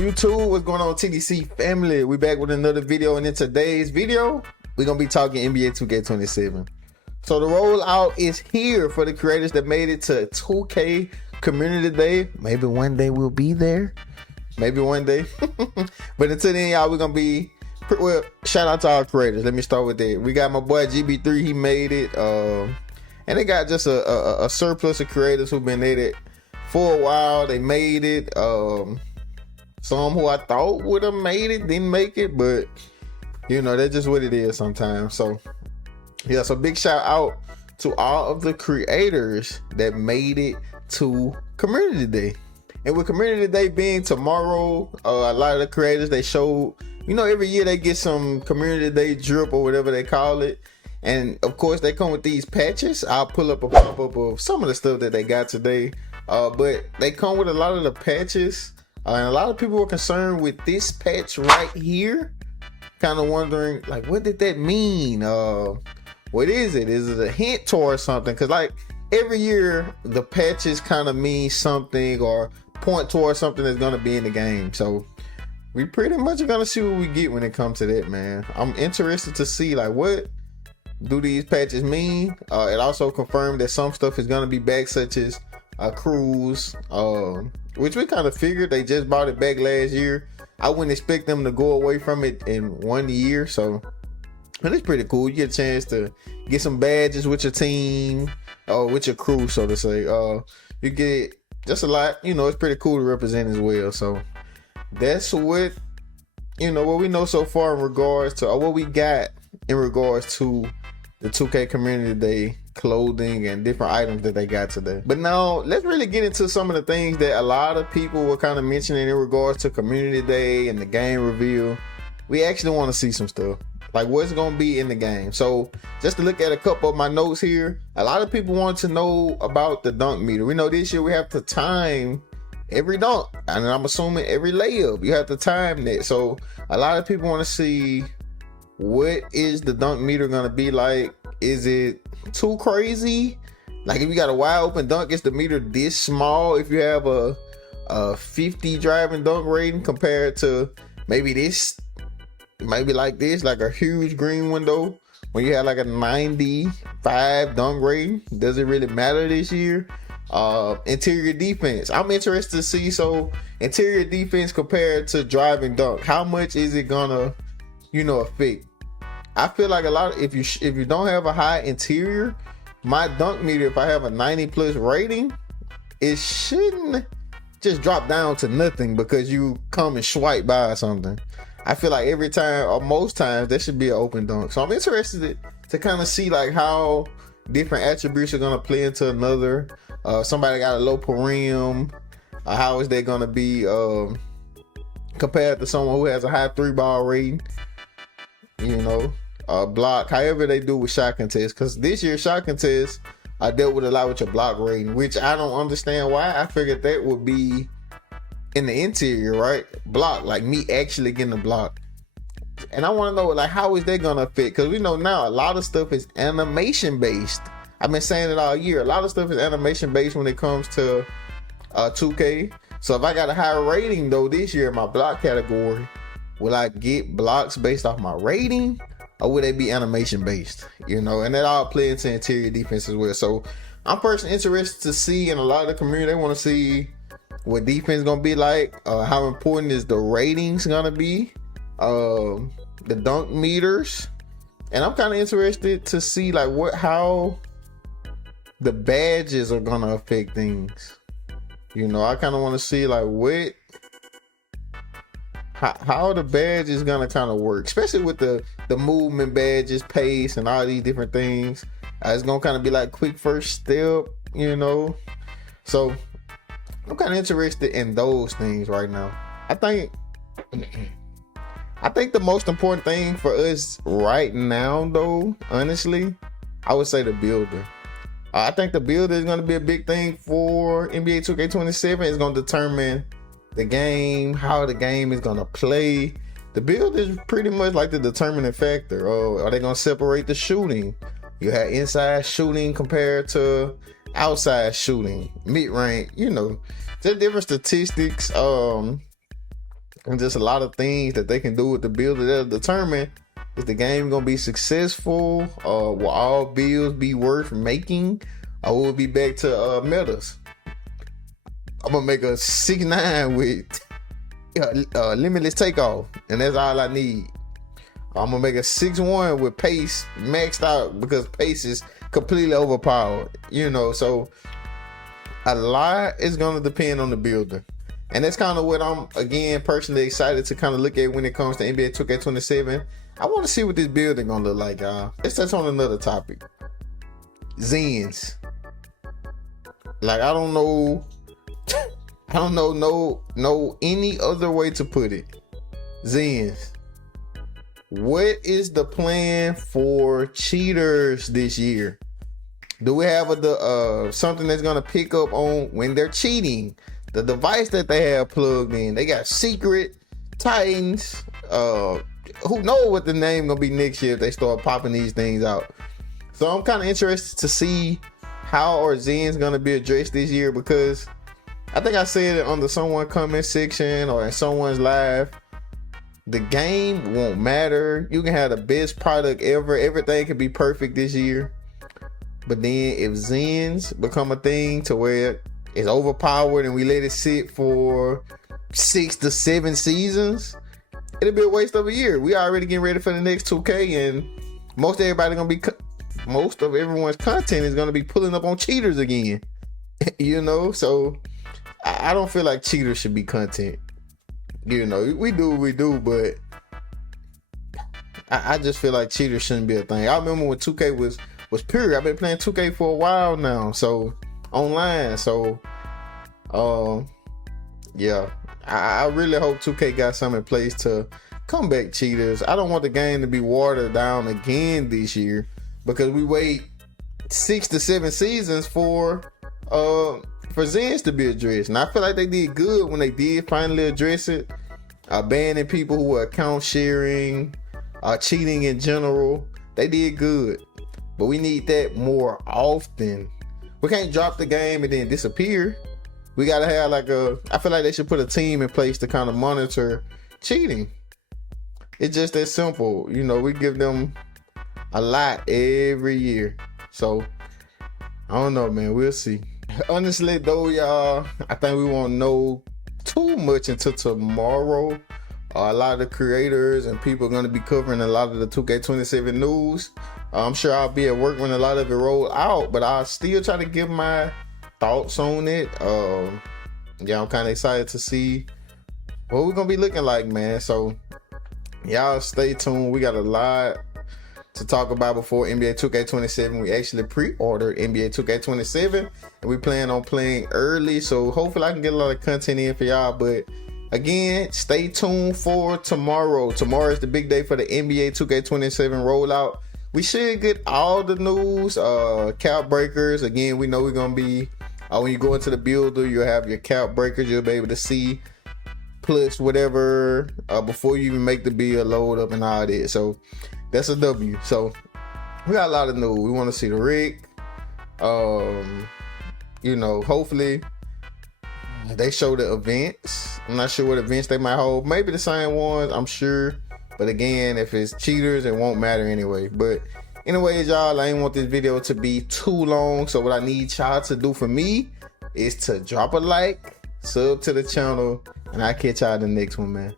on YouTube? What's going on, TDC family? We back with another video, and in today's video we're gonna be talking NBA 2K27. So the rollout is here for the creators that made it to 2K Community Day. Maybe one day we'll be there, maybe one day. But until then, y'all, we're gonna be well. Shout out to our creators. Let me start with that. We got my boy GB3. He made it, and they got just a surplus of creators who've been at it for a while. They made it. Some who I thought would have made it didn't make it, but you know, that's just what it is sometimes. So yeah, so big shout out to all of the creators that made it to Community Day. And with Community Day being tomorrow, a lot of the creators, they showed, you know, every year they get some Community Day drip or whatever they call it. And of course they come with these patches. I'll pull up a pop-up of some of the stuff that they got today. But they come with a lot of the patches. And a lot of people were concerned with this patch right here. Kind of wondering, like, what did that mean? What is it? Is it a hint towards something? Because, like, every year, the patches kind of mean something or point towards something that's going to be in the game. So, we pretty much are going to see what we get when it comes to that, man. I'm interested to see, like, what do these patches mean? It also confirmed that some stuff is going to be back, such as cruise, which we kind of figured. They just brought it back last year. I wouldn't expect them to go away from it in 1 year. So, but it's pretty cool. You get a chance to get some badges with your team, or with your crew, so to say. You get just a lot. You know, it's pretty cool to represent as well. So that's what, you know, what we know so far in regards to, or what we got in regards to the 2K Community Day clothing and different items that they got today. But now let's really get into some of the things that a lot of people were kind of mentioning in regards to Community Day and the game reveal. We actually want to see some stuff, like what's going to be in the game. So just to look at a couple of my notes here, a lot of people want to know about the dunk meter. We know this year we have to time every dunk, and I'm assuming every layup you have to time that. So a lot of people want to see, what is the dunk meter going to be like? Is it too crazy? Like, if you got a wide open dunk, is the meter this small if you have a 50 driving dunk rating compared to maybe this, maybe like this, like a huge green window when you have like a 95 dunk rating? Does it really matter this year? Interior defense, I'm interested to see. So interior defense compared to driving dunk, how much is it gonna, you know, affect? I feel like a lot of, if you don't have a high interior, my dunk meter, if I have a 90 plus rating, it shouldn't just drop down to nothing because you come and swipe by or something. I feel like every time, or most times, there should be an open dunk. So I'm interested to kind of see like how different attributes are gonna play into another. Somebody got a low per rim, how is that gonna be compared to someone who has a high 3-ball rating? You know, block, however they do with shot contest, because this year shot contest, I dealt with a lot with your block rating, which I don't understand why. I figured that would be in the interior, right? Block, like me actually getting a block. And I want to know, like, how is that gonna affect? Because we know now a lot of stuff is animation based. I've been saying it all year. A lot of stuff is animation based when it comes to 2K. So if I got a high rating though this year in my block category, will I get blocks based off my rating, or would they be animation based? You know, and that all play into interior defense as well. So I'm personally interested to see, and a lot of the community, they want to see what defense is gonna be like. How important is the ratings gonna be? The dunk meters, and I'm kind of interested to see like how the badges are gonna affect things. You know, I kind of want to see like how the badge is gonna kind of work, especially with the movement badges, pace, and all these different things. It's gonna kind of be like quick first step, you know. So I'm kind of interested in those things right now. I think the most important thing for us right now, though, honestly, I would say the builder. I think the builder is going to be a big thing for NBA 2K27. It's going to determine the game, how the game is going to play. The build is pretty much like the determining factor. Are they going to separate the shooting? You have inside shooting compared to outside shooting, mid-range, you know, just different statistics. and just a lot of things that they can do with the builder that'll determine if the game gonna be successful, will all builds be worth making, or will it be back to metas. I'm gonna make a 6-9 with limitless takeoff, and that's all I need. I'm gonna make a 6-1 with pace maxed out because pace is completely overpowered, so a lot is gonna depend on the builder. And that's kind of what I'm, again, personally excited to kind of look at when it comes to NBA 2K27. I want to see what this building gonna look like, y'all. Let's touch on another topic. Zens. Like, I don't know any other way to put it. Zens. What is the plan for cheaters this year? Do we have something that's gonna pick up on when they're cheating? The device that they have plugged in. They got secret Titans. Who knows what the name gonna be next year if they start popping these things out. So I'm kind of interested to see how are Zens gonna be addressed this year, because I think I said it on the someone comment section or in someone's live. The game won't matter. You can have the best product ever. Everything can be perfect this year. But then if Zens become a thing to where it's overpowered and we let it sit for 6 to 7 seasons, it'll be a waste of a year. We already getting ready for the next 2K, and most of everyone's content is gonna be pulling up on cheaters again. So I don't feel like cheaters should be content. We do what we do, but I just feel like cheaters shouldn't be a thing. I remember when 2K was pure. I've been playing 2K for a while now, so online. So yeah, I really hope 2K got something in place to combat cheaters. I don't want the game to be watered down again this year, because we wait 6 to 7 seasons for Zens to be addressed. And I feel like they did good when they did finally address it, banning people who were account sharing, cheating in general. They did good, but we need that more often. We can't drop the game and then disappear. We gotta have I feel like they should put a team in place to kind of monitor cheating. It's just that simple. We give them a lot every year. So I don't know, man. We'll see. Honestly though, y'all, I think we won't know too much until tomorrow. A lot of the creators and people are going to be covering a lot of the 2K27 news. I'm sure I'll be at work when a lot of it roll out, but I'll still try to give my thoughts on it. I'm kind of excited to see what we're going to be looking like, man. So y'all stay tuned. We got a lot to talk about before NBA 2K27. We actually pre-ordered NBA 2K27 and we plan on playing early, so hopefully I can get a lot of content in for y'all. But again, stay tuned for tomorrow. Tomorrow is the big day for the NBA 2K27 rollout. We should get all the news, cap breakers. Again, we know we're gonna be when you go into the builder, you'll have your cap breakers. You'll be able to see plus whatever before you even make the build, load up and all that. So that's a W. So we got a lot of news. We want to see the rig. Hopefully they show the events. I'm not sure what events they might hold. Maybe the same ones, I'm sure. But again, if it's cheaters, it won't matter anyway. But anyways, y'all, I ain't want this video to be too long. So what I need y'all to do for me is to drop a like, sub to the channel, and I'll catch y'all in the next one, man.